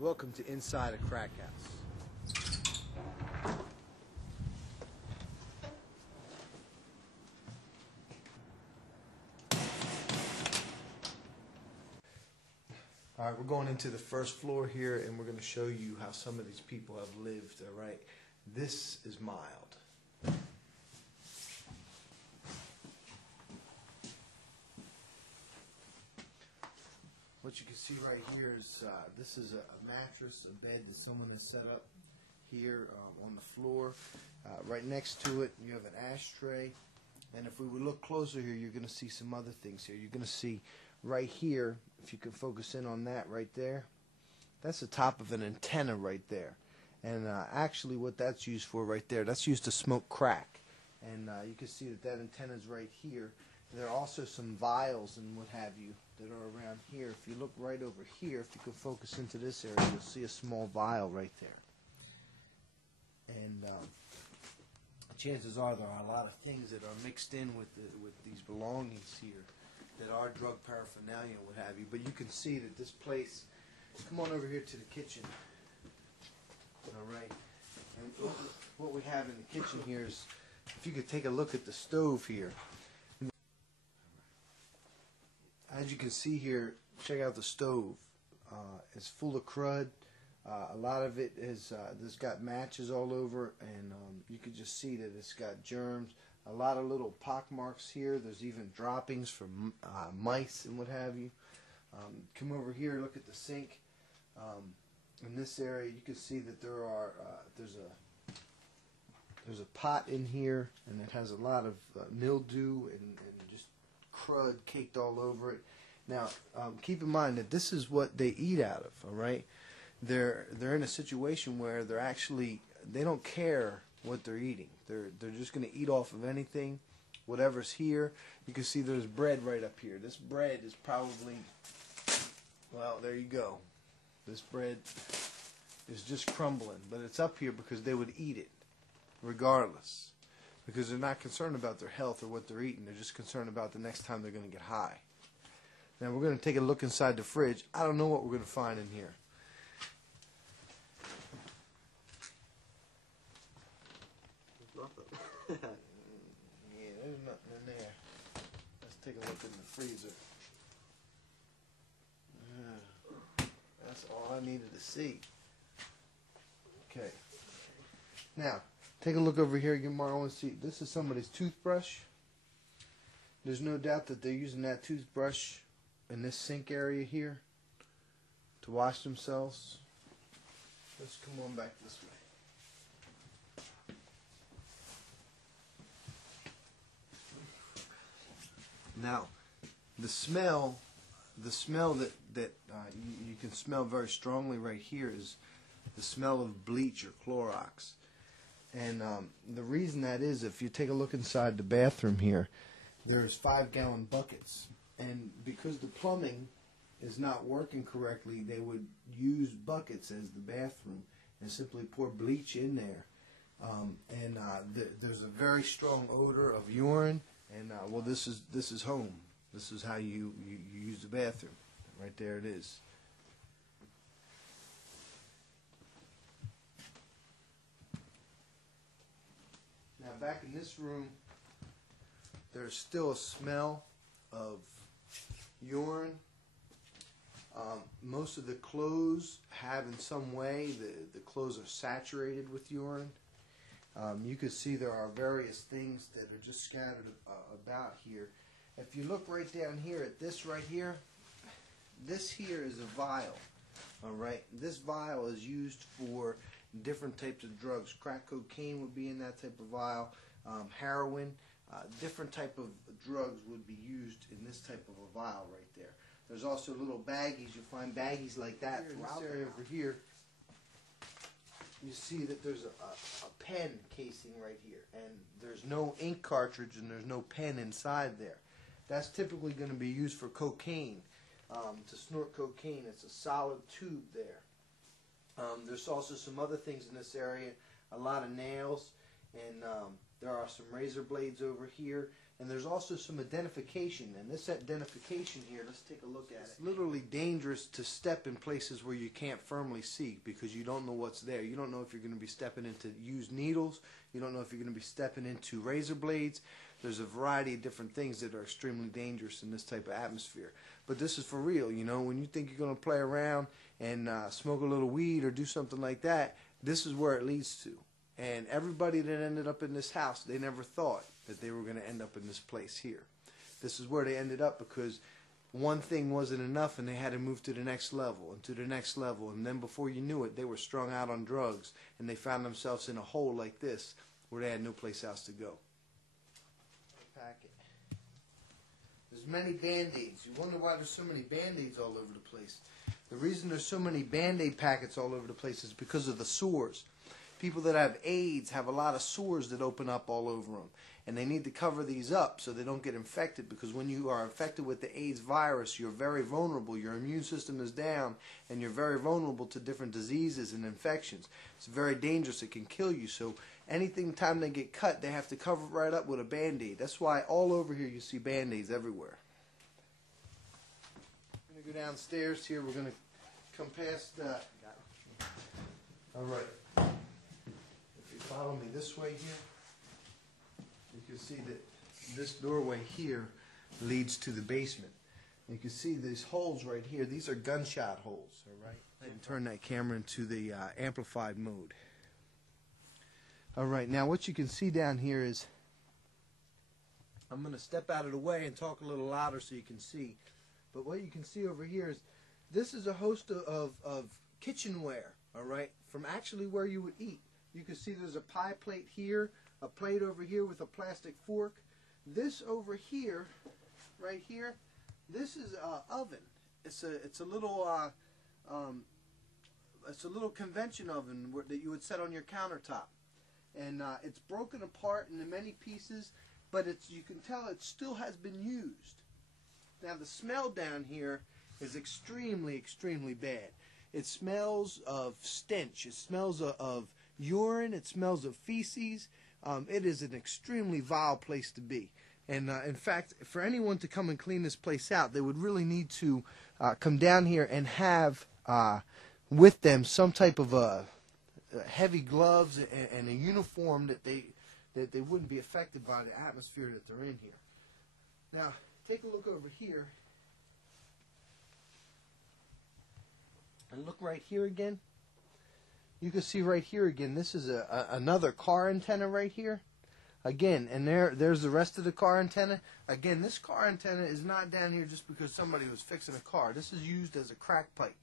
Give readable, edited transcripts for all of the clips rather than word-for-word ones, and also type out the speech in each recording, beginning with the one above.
Welcome to Inside a Crackhouse. Alright, we're going into the first floor here and we're going to show you how some of these people have lived, alright? This is mild. What you can see right here is this is a mattress, a bed that someone has set up here on the floor. Right next to it you have an ashtray, and if we would look closer here you're going to see some other things here. You're going to see right here, if you can focus in on that right there, that's the top of an antenna right there. And actually what that's used for right there, that's used to smoke crack. And you can see that that antenna is right here. There are also some vials and what have you that are around here. If you look right over here, if you could focus into this area, you'll see a small vial right there. And chances are there are a lot of things that are mixed in with these belongings here that are drug paraphernalia and what have you. But you can see that this place, come on over here to the kitchen. Alright. And what we have in the kitchen here is, if you could take a look at the stove here. As you can see here, check out the stove. It's full of crud. A lot of it is, there's got matches all over, and you can just see that it's got germs. A lot of little pock marks here. There's even droppings from mice and what have you. Come over here, look at the sink. In this area, you can see that there are there's a pot in here, and it has a lot of mildew and just crud caked all over it. Now, keep in mind that this is what they eat out of. All right, they're in a situation where they don't care what they're eating. They're just going to eat off of anything, whatever's here. You can see there's bread right up here. This bread is probably, well, there you go. This bread is just crumbling, but it's up here because they would eat it regardless, because they're not concerned about their health or what they're eating. They're just concerned about the next time they're going to get high. Now we're going to take a look inside the fridge. I don't know what we're going to find in here. Yeah, there's nothing in there. Let's take a look in the freezer. That's all I needed to see. Okay. Now, take a look over here again, Marlon. See, this is somebody's toothbrush. There's no doubt that they're using that toothbrush in this sink area here to wash themselves. Let's come on back this way. Now, the smell that you can smell very strongly right here is the smell of bleach or Clorox. And the reason that is, if you take a look inside the bathroom here, there's 5-gallon buckets. And because the plumbing is not working correctly, they would use buckets as the bathroom and simply pour bleach in there. There's a very strong odor of urine. And well, this is home. This is how you use the bathroom. Right there it is. Now back in this room, there's still a smell of urine. Most of the clothes have in some way, the clothes are saturated with urine. You can see there are various things that are just scattered about here. If you look right down here at this right here, this here is a vial. Alright, this vial is used for different types of drugs. Crack cocaine would be in that type of vial. Heroin, different type of drugs would be used in this type of a vial right there. There's also little baggies. You'll find baggies like that throughout the area over here. You see that there's a pen casing right here, and there's no ink cartridge and there's no pen inside there. That's typically going to be used for cocaine, to snort cocaine. It's a solid tube there. There's also some other things in this area, a lot of nails, and there are some razor blades over here. And there's also some identification, and this identification here, let's take a look at it. It's literally dangerous to step in places where you can't firmly see because you don't know what's there. You don't know if you're going to be stepping into used needles. You don't know if you're going to be stepping into razor blades. There's a variety of different things that are extremely dangerous in this type of atmosphere. But this is for real, you know, when you think you're going to play around and smoke a little weed or do something like that, this is where it leads to. And everybody that ended up in this house, they never thought that they were going to end up in this place here. This is where they ended up because one thing wasn't enough and they had to move to the next level and to the next level. And then before you knew it, they were strung out on drugs and they found themselves in a hole like this where they had no place else to go. Packet. There's many Band-Aids. You wonder why there's so many Band-Aids all over the place. The reason there's so many Band-Aid packets all over the place is because of the sores. People that have AIDS have a lot of sores that open up all over them. And they need to cover these up so they don't get infected, because when you are infected with the AIDS virus, you're very vulnerable. Your immune system is down, and you're very vulnerable to different diseases and infections. It's very dangerous. It can kill you. So time they get cut, they have to cover it right up with a Band-Aid. That's why all over here you see Band-Aids everywhere. I'm going to go downstairs here. We're going to come past all right. If you follow me this way here, you can see that this doorway here leads to the basement. You can see these holes right here. These are gunshot holes, all right? And turn that camera into the amplified mode. All right, now what you can see down here is, I'm going to step out of the way and talk a little louder so you can see. But what you can see over here is, this is a host of kitchenware, all right, from actually where you would eat. You can see there's a pie plate here, a plate over here with a plastic fork. This over here, right here, this is an oven. It's a little convention oven that you would set on your countertop, and it's broken apart into many pieces, but you can tell it still has been used. Now the smell down here is extremely, extremely bad. It smells of stench. It smells of urine. It smells of feces. It is an extremely vile place to be. And in fact, for anyone to come and clean this place out, they would really need to come down here and have with them some type of heavy gloves and a uniform that they wouldn't be affected by the atmosphere that they're in here. Now, take a look over here. And look right here again. You can see right here again, this is another car antenna right here. Again, and there's the rest of the car antenna. Again, this car antenna is not down here just because somebody was fixing a car. This is used as a crack pipe.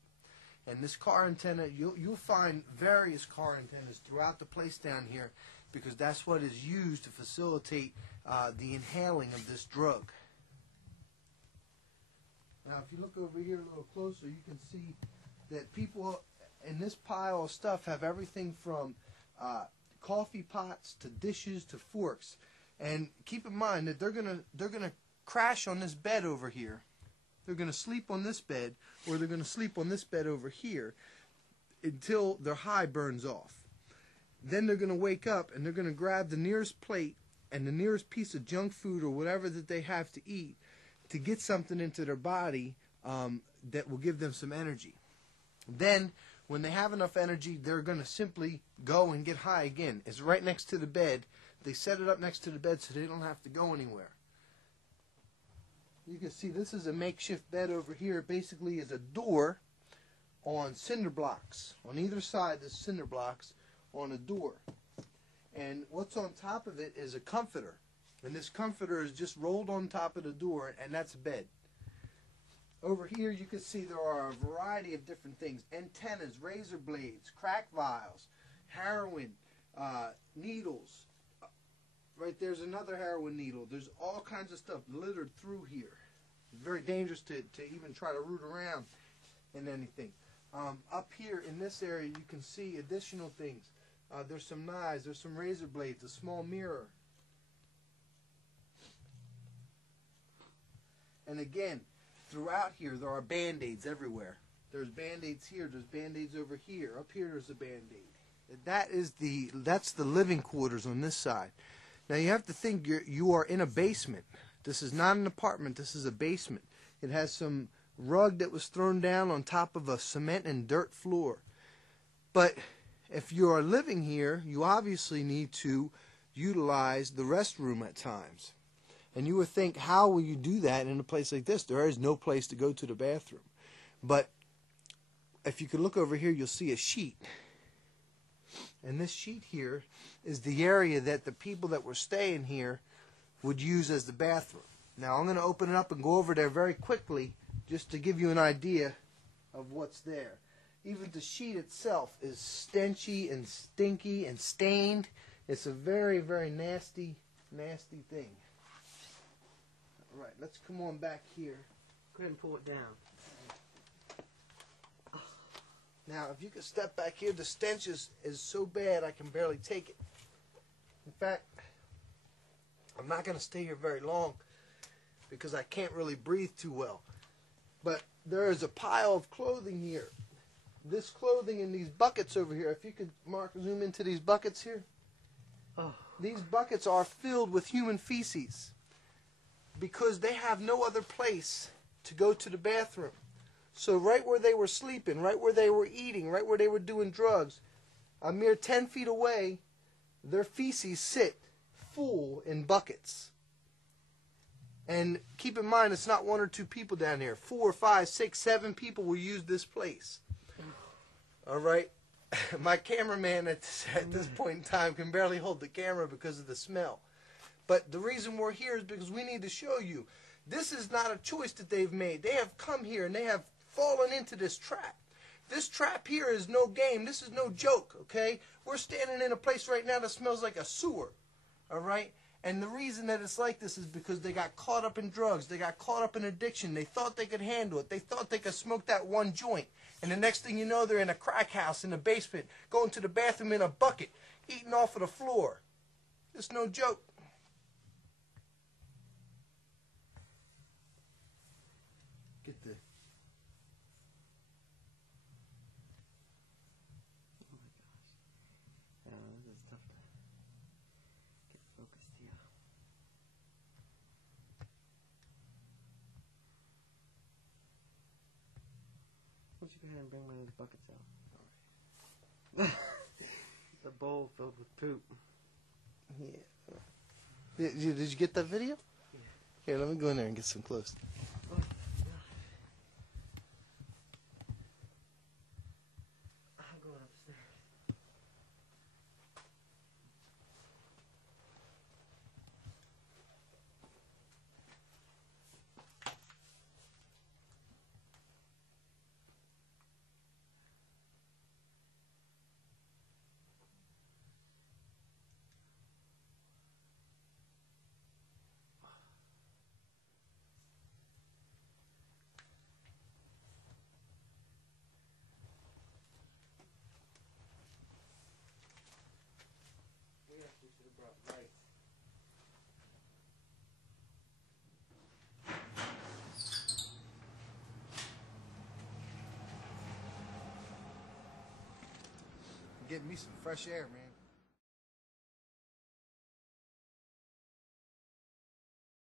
And this car antenna, you'll find various car antennas throughout the place down here because that's what is used to facilitate the inhaling of this drug. Now, if you look over here a little closer, you can see that people in this pile of stuff have everything from coffee pots to dishes to forks. And keep in mind that they're gonna crash on this bed over here. They're gonna sleep on this bed, or they're gonna sleep on this bed over here until their high burns off. Then they're gonna wake up and they're gonna grab the nearest plate and the nearest piece of junk food or whatever that they have to eat to get something into their body that will give them some energy. Then, when they have enough energy, they're going to simply go and get high again. It's right next to the bed. They set it up next to the bed so they don't have to go anywhere. You can see this is a makeshift bed over here. It basically is a door on cinder blocks. On either side, there's cinder blocks on a door. And what's on top of it is a comforter. And this comforter is just rolled on top of the door, and that's a bed. Over here you can see there are a variety of different things. Antennas, razor blades, crack vials, heroin, needles. Right there's another heroin needle. There's all kinds of stuff littered through here. It's very dangerous to even try to root around in anything. Up here in this area you can see additional things. There's some knives, there's some razor blades, a small mirror. And again, throughout here, there are Band-Aids everywhere. There's Band-Aids here. There's Band-Aids over here. Up here, there's a Band-Aid. That's the living quarters on this side. Now you have to think you are in a basement. This is not an apartment. This is a basement. It has some rug that was thrown down on top of a cement and dirt floor. But if you are living here, you obviously need to utilize the restroom at times. And you would think, how will you do that in a place like this? There is no place to go to the bathroom. But if you can look over here, you'll see a sheet. And this sheet here is the area that the people that were staying here would use as the bathroom. Now I'm going to open it up and go over there very quickly just to give you an idea of what's there. Even the sheet itself is stenchy and stinky and stained. It's a very, very nasty, nasty thing. All right, let's come on back here. Go ahead and pull it down. Now, if you could step back here, the stench is so bad I can barely take it. In fact, I'm not going to stay here very long because I can't really breathe too well. But there is a pile of clothing here. This clothing in these buckets over here, if you could, Mark, zoom into these buckets here. Oh. These buckets are filled with human feces because they have no other place to go to the bathroom. So right where they were sleeping, right where they were eating, right where they were doing drugs, a mere 10 feet away, their feces sit full in buckets. And keep in mind, it's not one or two people down here. 4, 5, 6, 7 people will use this place. All right? My cameraman at this point in time can barely hold the camera because of the smell. But the reason we're here is because we need to show you. This is not a choice that they've made. They have come here and they have fallen into this trap. This trap here is no game. This is no joke, okay? We're standing in a place right now that smells like a sewer, all right? And the reason that it's like this is because they got caught up in drugs. They got caught up in addiction. They thought they could handle it. They thought they could smoke that one joint. And the next thing you know, they're in a crack house in the basement, going to the bathroom in a bucket, eating off of the floor. It's no joke. Get the... This is tough to get focused here. Why don't you go ahead and bring one of those buckets out? It's a bowl filled with poop. Yeah. Did you get that video? Yeah. Here, let me go in there and get some close. Oh, I'm going upstairs. We actually should have brought lights. Get me some fresh air, man.